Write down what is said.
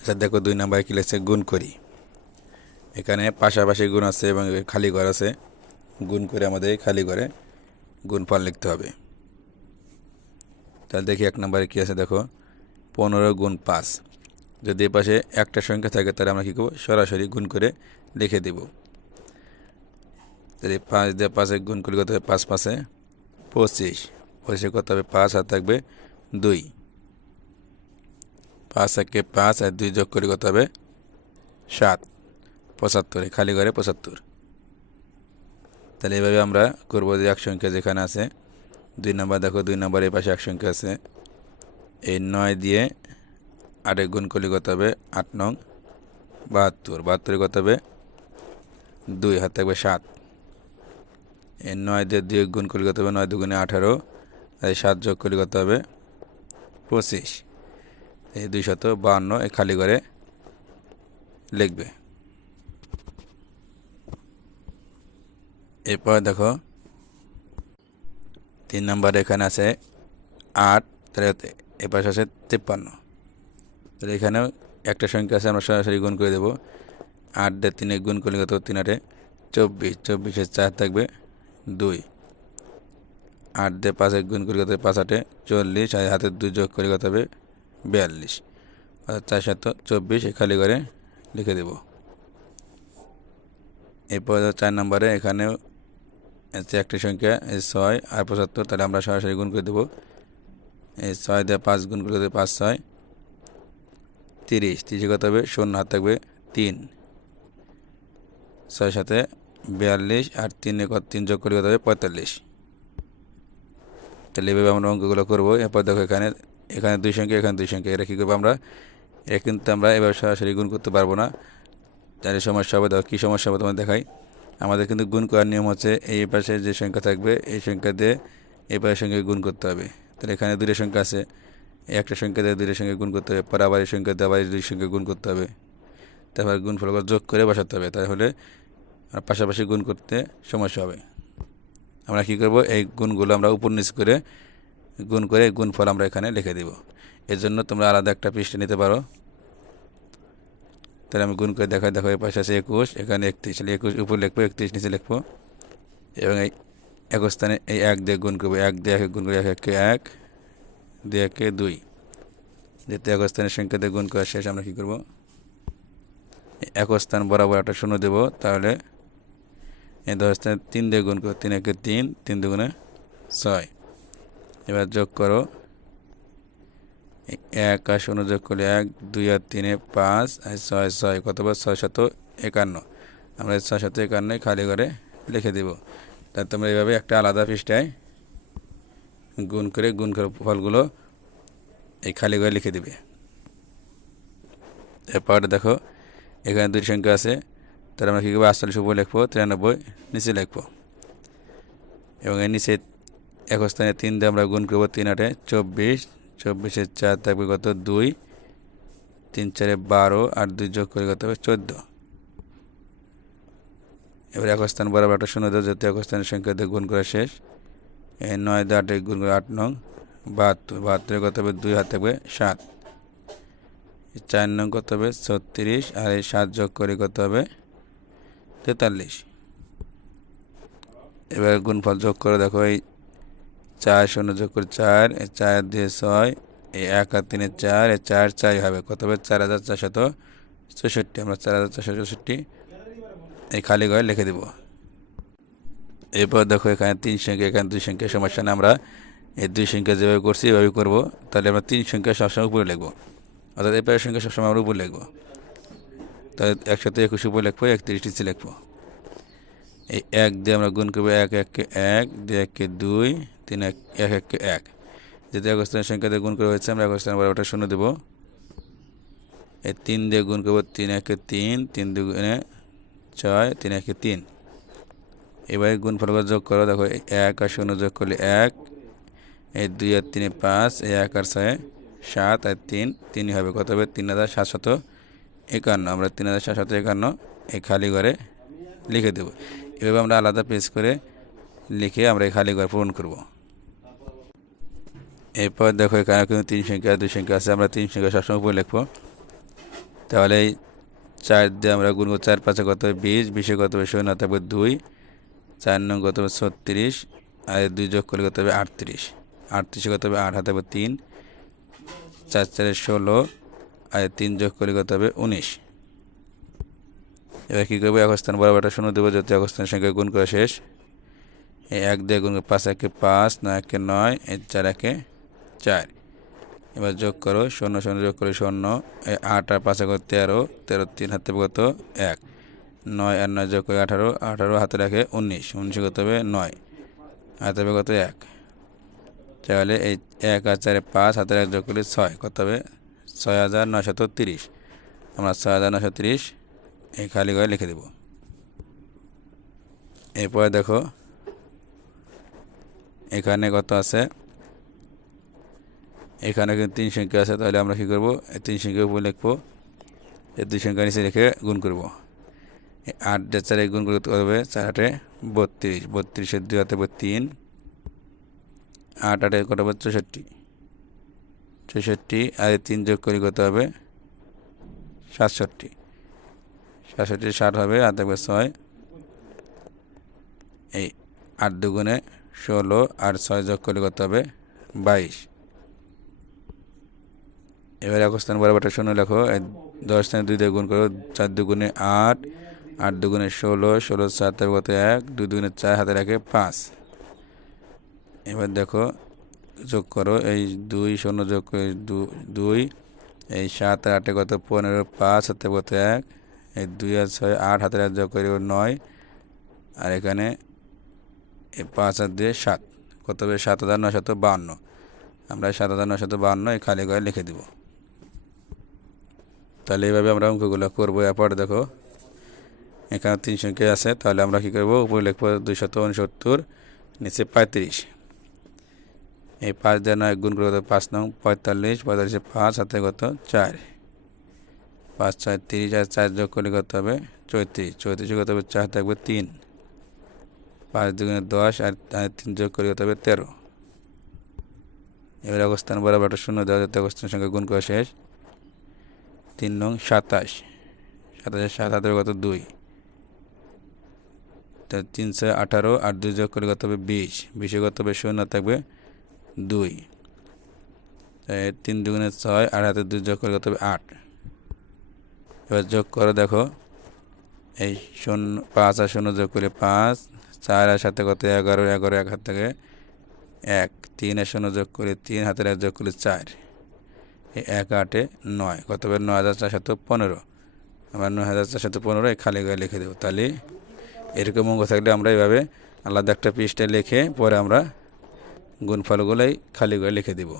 আচ্ছা দেখো দুই নাম্বার কি লিখছে গুণ করি। এখানে পাশাপাশি গুণ আছে এবং খালি ঘর আছে। গুণ করে আমাদের খালি ঘরে গুণফল লিখতে হবে। তাহলে দেখি এক নম্বরে কী আছে দেখো। পনেরো গুণ পাঁচ। যদি এ পাশে একটা সংখ্যা থাকে তাহলে আমরা কী করব? সরাসরি গুণ করে লিখে দেব। তাহলে পাঁচ দিয়ে পাঁচে গুণ করলে কত হবে? পাঁচ পাঁচে পঁচিশ। পঁচিশে কত হবে? পাঁচ আর থাকবে দুই। পাঁচ একে পাঁচ আর দুই যোগ করে কত হবে? সাত। পঁচাত্তরে। খালি ঘরে পঁচাত্তর। তাহলে এইভাবে আমরা করব যে এক সংখ্যা যেখানে আছে, দুই নম্বর দেখো, দুই নম্বর এই পাশে এক সংখ্যা আছে। এই নয় দিয়ে আটে গুণ করলে কত হবে? আট নং বাহাত্তর। বাহাত্তরে কত হবে? দুই, হাত থাকবে সাত। এই নয় দিয়ে দুই গুণ করলে কত হবে? নয় দুগুণে আঠারো। আর সাত যোগ করলে কত হবে? পঁচিশ। এই দুই শত বাহান্ন এই খালি ঘরে লিখবে। এরপর দেখো, তিন নম্বর এখানে আছে আট, তাহলে এ পাশে আছে তিপ্পান্ন। তাহলে এখানেও একটা সংখ্যা আছে, আমরা সরাসরি গুণ করে দেবো। আট দিয়ে তিনে গুণ করলে কত? তিন আটে চব্বিশ। চব্বিশের চার থাকবে দুই। আট দিয়ে পাঁচে গুণ করলে কত পাঁচ আটে চল্লিশ। আর হাতে দুই যোগ করে কত হবে? বিয়াল্লিশ। অর্থাৎ চার সাত চব্বিশ খালি করে লিখে দেব। এরপর চার নম্বরে এখানেও একটি সংখ্যা ছয় আর পঁচাত্তর, তাহলে আমরা সরাসরি গুণ করে দেবো। এই ছয় দিয়ে পাঁচ গুণ করে দেবো পাঁচ ছয়। তিরিশ, তিরিশে কত হবে? শূন্য, হাত থাকবে তিন। ছয় সাথে বিয়াল্লিশ আর তিনে কত? তিন যোগ করে কত হবে? পঁয়তাল্লিশ। তাহলে এভাবে আমরা অঙ্কগুলো করব। এরপর দেখো এখানে এখানে দুই সংখ্যা, এখানে দুই সংখ্যা। এটা কী করব আমরা? এটা কিন্তু আমরা এভাবে সরাসরি গুণ করতে পারব না। যার সমস্যা হবে, দেখো কী সমস্যা হবে তোমার দেখাই। আমাদের কিন্তু গুণ করার নিয়ম হচ্ছে এই পাশে যে সংখ্যা থাকবে, এই সংখ্যা দিয়ে এই পাশের সঙ্গে গুণ করতে হবে। তাহলে এখানে দুটো সংখ্যা আছে। একটা সংখ্যা দিয়ে দুটো সঙ্গে গুণ করতে হবে, পরে আবার এই সংখ্যা দিয়ে আবার দুই সঙ্গে গুণ করতে হবে। তারপর গুণফল করে যোগ করে বসাতে হবে, তাহলে পাশাপাশি গুণ করতে সমস্যা হবে। আমরা কী করব? এই গুণগুলো আমরা উপর নিচ করে গুণ করে গুণফল আমরা এখানে লিখে দিব। এর জন্য তোমরা আলাদা একটা পৃষ্ঠা নিতে পারো। তাহলে আমি গুণ করে দেখাই, দেখো, এই পাশে আছে একুশ, এখানে একত্রিশ, তাহলে একুশ, উপর লিখব, একত্রিশ, নিচে লিখব। এবং এই এক স্থানে এই এক দিয়ে গুণ করব, এক দিয়ে একে, গুণ করে এক, একে এক দুই একে দুই। দ্বিতীয় এক স্থানের সংখ্যা দিয়ে গুণ করা শেষ, আমরা কী করব? এক স্থান বরাবর একটা শূন্য দেবো, তাহলে এই দশ স্থানে তিন দিয়ে গুণ করো তিন একে তিন তিন দুগুণে ছয়। এবার যোগ করো। এক আর শূন্য যোগ করলে এক, দুই আর তিনে পাঁচ, আর ছয় ছয়, কত বার ছয় শত একান্ন। আমরা ছয় শত একান্ন খালি করে লিখে দেব। তা তোমরা এইভাবে একটা আলাদা পৃষ্ঠায় গুণ করে গুণ করে ফলগুলো এই খালি করে লিখে দিবে। এরপর দেখো, এখানে দুই সংখ্যা আছে। তাহলে আমরা কী করব? আটচল্লিশ, উপরে লিখব, তিরানব্বই, নিচে লিখব। এবং এর নিচে এক স্থানে তিন দিয়ে আমরা গুণ করব তিন আটে চব্বিশ। চব্বিশের চার থাকবে কত? দুই। তিন চারে বারো আর দুই যোগ করে কত হবে? চোদ্দ। এবার এক স্থান বরাবর একটা শূন্য দেওয়া যেহেতু এক স্থানের সংখ্যা দিয়ে গুণ করা শেষ। এই নয় দিয়ে আটে গুণ করে আট নং। বাহাত্তর, বাহাত্তরে কত হবে? দুই হাত থাকবে সাত। চার নং কত হবে? ছত্রিশ। আর এই সাত যোগ করে কত হবে? তেতাল্লিশ। এবার গুণফল যোগ করে দেখো, এই চার শূন্য যোগ করে চার চার দিয়ে ছয় এই এক আর তিনে চার এই চার চারই হবে। কত হবে? চার হাজার চারশত চৌষট্টি। আমরা চার হাজার চারশো চৌষট্টি। এই খালি ঘরে লিখে দেব। এরপর দেখো এখানে তিন সংখ্যা, এখানে দুই সংখ্যা সমস্যা না আমরা এই দুই সংখ্যা যেভাবে করছি, এভাবে করব। তাহলে আমরা তিন সংখ্যা সবসময় উপরে লিখব। অর্থাৎ এই পায়ের সংখ্যা সবসময় আমরা উপরে লিখব। তাহলে একসাথে একুশ উপরে লিখব, একত্রিশ নিচে লিখব। এই এক দিয়ে আমরা গুণ করব এক এককে এক দুই এককে দুই তিন এক এক এককে এক। যেহেতু এক স্থানের সংখ্যা দিয়ে গুণ করা হয়েছে, আমরা এক স্থানের বরাবরটা শূন্য দেবো। এই তিন দিয়ে গুণ করব তিন একে তিন তিন দুগুণে ছয়, তিন একে তিন। এবারে গুণ ফল যোগ করো, দেখো এক আর শূন্য যোগ করলে এক, এই দুই আর তিনে পাঁচ, এই এক আর ছয়, সাত আর তিন তিনই হবে কত হবে? তিন হাজার সাতশত একান্ন। আমরা তিন হাজার সাতশত একান্ন এই খালি ঘরে লিখে দেবো। এভাবে আমরা আলাদা পেজ করে লিখে আমরা এই খালি ঘর পূরণ করব। এরপর দেখো এখানে কিন্তু তিন সংখ্যা, দুই সংখ্যা আছে। আমরা তিন সংখ্যা সবসময় উপরে লিখব। তাহলে চার দিয়ে আমরা গুণ চার, পাঁচে কত হবে? বিশ। বিশে কত হবে? শূন্য। থাকবে দুই। চার নং কত হবে? ছত্রিশ। আর দুই যোগ করলে কত হবে? আটত্রিশ। আটত্রিশে কত হবে? আট। হাতে তিন। চার, চারে ষোলো। আর তিন যোগ করলে কত হবে? উনিশ। এবার কী করব? এক স্থান বরাবরটা শূন্য দেবো যত এক স্থানের সঙ্গে গুণ করা শেষ। এই এক দিয়ে গুণ পাঁচ একে পাঁচ, নয় একে নয়, এর চার একে চার। এবার যোগ করো, শূন্য শূন্য যোগ করে শূন্য। আট আর পাঁচে করে তেরো তেরো তিন হাতে কত এক। নয় আর নয় যোগ করে আঠারো আঠারো হাতে রাখে উনিশ, উনিশে কত হবে নয়, হাতে হবে কত এক। তাহলে এই এক আর চারে পাঁচ হাতের এক যোগ করলে ছয় কত হবে ছয় হাজার নশত তিরিশ। আমরা ছয় হাজার নশো তিরিশ এই খালি করে লিখে দেব। এরপরে দেখো, এখানে কত আছে? এখানে কিন্তু তিন সংখ্যা আছে, তাহলে আমরা কী করব? তিন সংখ্যার উপরে লিখব। এই দুই সংখ্যা নিচে রেখে গুণ করব। আট দিয়ে চারে গুণ করতে হবে? চার আটে বত্রিশ। বত্রিশের দুই হাতে তিন। আট আটে কত হবে? চৌষট্টি। চৌষট্টি আর তিন যোগ করে করতে হবে? সাতষট্টি। সাতষট্টি ষাট হবে আর থাকবে ছয়। এই আট দুগুণে ষোলো আর ছয় যোগ করলে করতে হবে? বাইশ। এবার এক স্থান বরাবরটা শূন্য লেখো। দশ স্থানে দুই দিয়ে গুণ করো, চার দুগুণে আট আট দুগুণে ষোলো ষোলো চার তার কত এক, দুই দুগুণে চার হাতে রাখে পাঁচ। এবার দেখো, যোগ করো, এই দুই শূন্য যোগ করে দুই, এই সাত আর আটে কত? পনেরো, পাঁচ হাতে কত এক, এই দুই আর ছয়, আট হাতে যোগ করে নয়, আর এখানে এই পাঁচ আর দিয়ে সাত, কত হবে? সাত হাজার নশত বাহান্ন। আমরা সাত হাজার নশত বাহান্ন এই খালি করে লিখে দিব। তাহলে এইভাবে আমরা অঙ্কগুলো করব। এরপর দেখো, এখানে তিন সংখ্যা আছে, তাহলে আমরা কী করব? উপরে লিখব দুইশত উনসত্তর, নিচে পঁয়ত্রিশ। এই পাঁচ দিয়ে নয় গুণ করে কত পাঁচ নং, পঁয়তাল্লিশ, পঁয়তাল্লিশে পাঁচ হাতে কত? চার। পাঁচ, ছয়, তিরিশ, আর চার যোগ করলে কত হবে? চৌত্রিশ। চৌত্রিশে কত হবে? চার থাকবে তিন। পাঁচ দুগুণে দশ, আর তিন যোগ করে কত হবে? তেরো। এবার অবস্থান বরাবর শূন্য দেওয়া যাতে অবস্থানের সঙ্গে গুণ করা শেষ। তিন নং সাতাশ। সাতাশের সাত হাতের কত দুই। তো তিনশো আঠারো আর দুই যোগ করে কত হবে বিশ। বিশে কত হবে শূন্য, থাকবে দুই। তিন দুগুণে ছয় আর হাতে দুই যোগ করে কত হবে আট। এবার যোগ করে, দেখো। এই শূন্য, পাঁচ আর শূন্য যোগ করে পাঁচ, চার আর সাথে কত এগারো এগারো এক হাত থেকে এক। তিন আর শূন্য যোগ করে তিন, হাতের এক যোগ করে চার। এক আটে নয়। কত হবে? নয় হাজার চারশত পনেরো। আমরা নয় হাজার চারশত পনেরো খালি গায়ে লিখে দেবো। তাহলে এরকম অঙ্গ থাকলে আমরা এইভাবে আলাদা একটা পৃষ্ঠায় লিখে পরে আমরা গুণফলগুলোই খালি গায়ে লিখে দেবো।